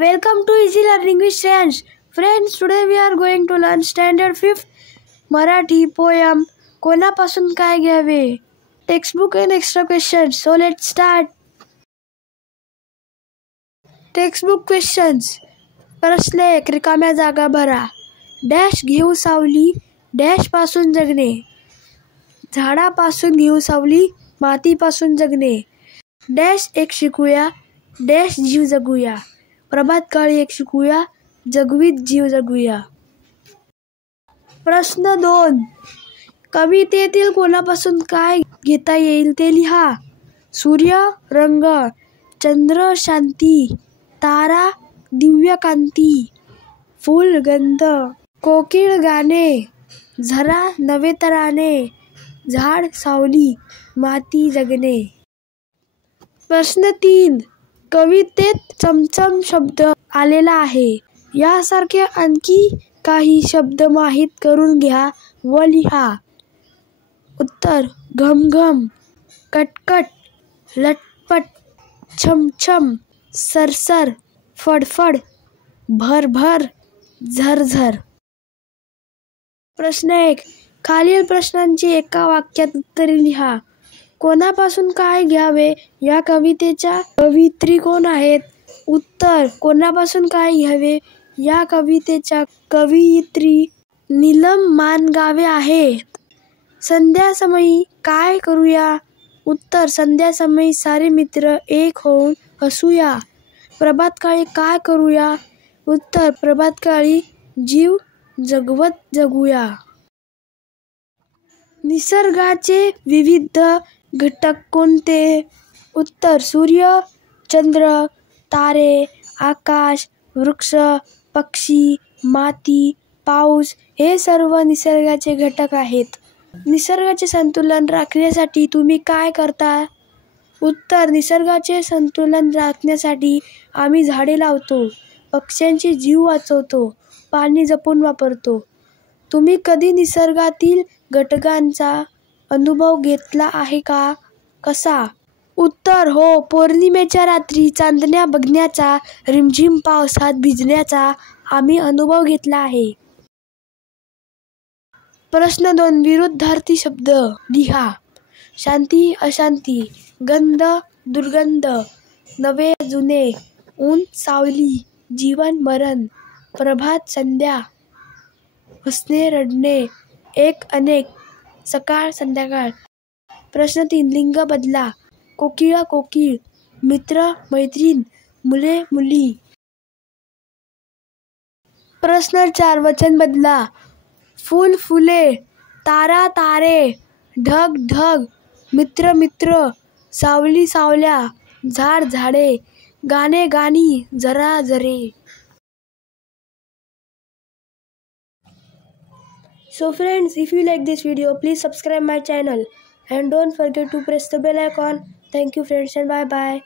Welcome to Easy Learning with Science. Friends, today we are going to learn Standard 5th Marathi poem कोणापासून काय घ्यावे. Textbook and extra questions. So let's start. Textbook questions. प्रश्न 1. रिकाम्या जागा भरा. Dash घेऊ सावली, dash पासून जगणे. झाडापासून घेऊ सावली, मातीपासून जगणे. डॅश एक शिकूया, डॅश जीव जगूया. प्रभात काळी एक शिकूया, जगवीत जीव जगूया. प्रश्न 2. कवितेतील कोणापासून काय घेता येईल ते लिहा. सूर्य रंग, चंद्र शांती, तारा दिव्य कांती, फूल गंध, कोकिळ गाणे, झरा नवे तराने, झाड सावली, माती जगणे. प्रश्न 3. कवितेत चमचम शब्द आलेला आहे. यासारखे आणखी काही शब्द माहीत करून घ्या व लिहा. उत्तर. घमघम, कटकट, लटपट, छमछम, सरसर, फडफड, भरभर, झरझर. प्रश्न 1. खालील प्रश्नांची एका वाक्यात उत्तरे लिहा. कोणापासून काय घ्यावे या कवितेच्या कवयित्री कोण आहेत? उत्तर. कोणापासून काय घ्यावे या कवितेच्या कवयित्री नीलम माणगावे आहेत. संध्यासमयी काय करूया? उत्तर. संध्यासमयी सारे मित्र एक होऊन हसूया. प्रभातकाळी काय करूया? उत्तर. प्रभातकाळी जीव जगवत जगूया. निसर्गाचे विविध घटक कोणते? उत्तर. सूर्य, चंद्र, तारे, आकाश, वृक्ष, पक्षी, माती, पाऊस हे सर्व निसर्गाचे घटक आहेत. निसर्गाचे संतुलन राखण्यासाठी तुम्ही काय करता? उत्तर. निसर्गाचे संतुलन राखण्यासाठी आम्ही झाडे लावतो, पक्ष्यांचे जीव वाचवतो, पाणी जपून वापरतो. तुम्ही कधी निसर्गातील घटकांचा अनुभव घेतला आहे का? कसा? उत्तर. हो. पौर्णिमेच्या रात्री चांदण्या बघण्याचा, रिमझिम पावसात भिजण्याचा आम्ही अनुभव घेतला आहे. प्रश्न 2. विरुद्धार्थी शब्द लिहा. शांती अशांती, गंध दुर्गंध, नवे जुने, ऊन सावली, जीवन मरण, प्रभात संध्या, हसणे रडणे, एक अनेक, सकाळ संध्याकाळ. प्रश्न 3. लिंग बदला. कोकिळा कोकिळ, मित्र मैत्रीण, मुले मुली. प्रश्न 4. वचन बदला. फूल फुले, तारा तारे, ढग ढग, मित्र मित्र, सावली सावल्या, झाड झाडे, गाणे गाणी, झरा झरे. So friends, if you like this video, please subscribe my channel and don't forget to press the bell icon. Thank you friends and bye bye.